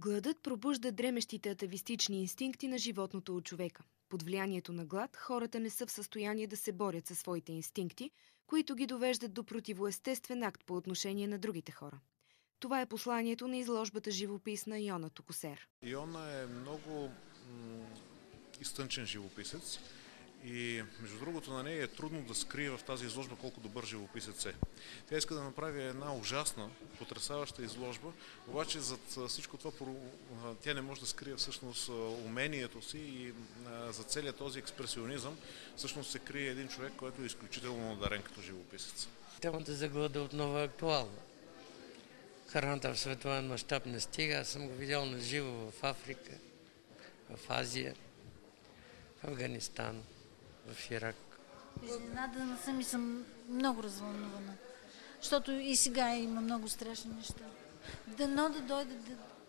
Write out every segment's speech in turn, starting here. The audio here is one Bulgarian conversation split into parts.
Гладът пробужда дремещите атавистични инстинкти на животното от човека. Под влиянието на глад, хората не са в състояние да се борят със своите инстинкти, които ги довеждат до противоестествен акт по отношение на другите хора. Това е посланието на изложбата живопис на Йона Токосер. Йона е много изтънчен живописец и между другото на нея е трудно да скрие в тази изложба колко добър живописец е. Тя иска да направи една ужасна, потресаваща изложба, обаче зад всичко това тя не може да скрие всъщност умението си и за целият този експресионизъм всъщност се крие един човек, който е изключително надарен като живописец. Темата за глада отново е актуална. Храната в световен мащаб не стига. Аз съм го видял на живо в Африка, в Азия, в Афганистан, в Ирак. Изненадана съм и съм много развълнувана, защото и сега има много страшни неща. Дано да дойдат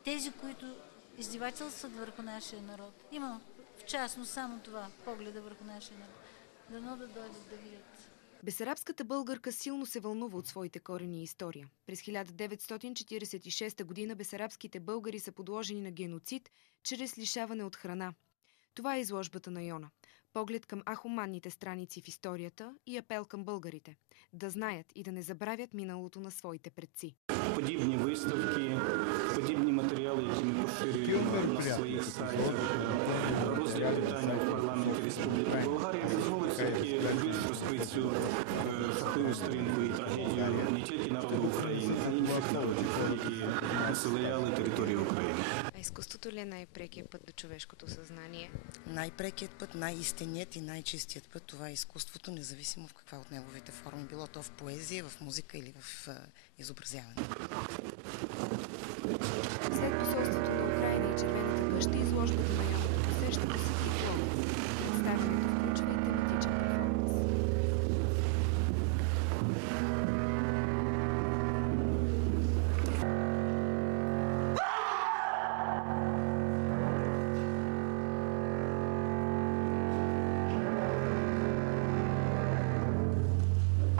тези, които издевателстват върху нашия народ. Има в частност само това, погледа върху нашия народ. Дано да дойдат да видят. Бесарабската българка силно се вълнува от своите корени и история. През 1946 година бесарабските българи са подложени на геноцид чрез лишаване от храна. Това е изложбата на Йона. Поглед към ахуманните страници в историята и апел към българите. Да знаят и да не забравят миналото на своите предци. Подібні виставки, подібні матеріали, які ми поширюємо на своїх сайтах, розгляд питання в парламенті Республіки Болгарія дозволить все-таки більш розкрити цю жахливу сторінку і трагедію не тільки народу України, а й інших народів, які населяли територію України. А изкуството ли е най-прекият път до човешкото съзнание? Най-прекият път, най-истинният и най-чистият път, това е изкуството, независимо в каква от неговите форми, било то в поезия, в музика или в изобразяване. След посолството на Украйна и Червената къща, изложбата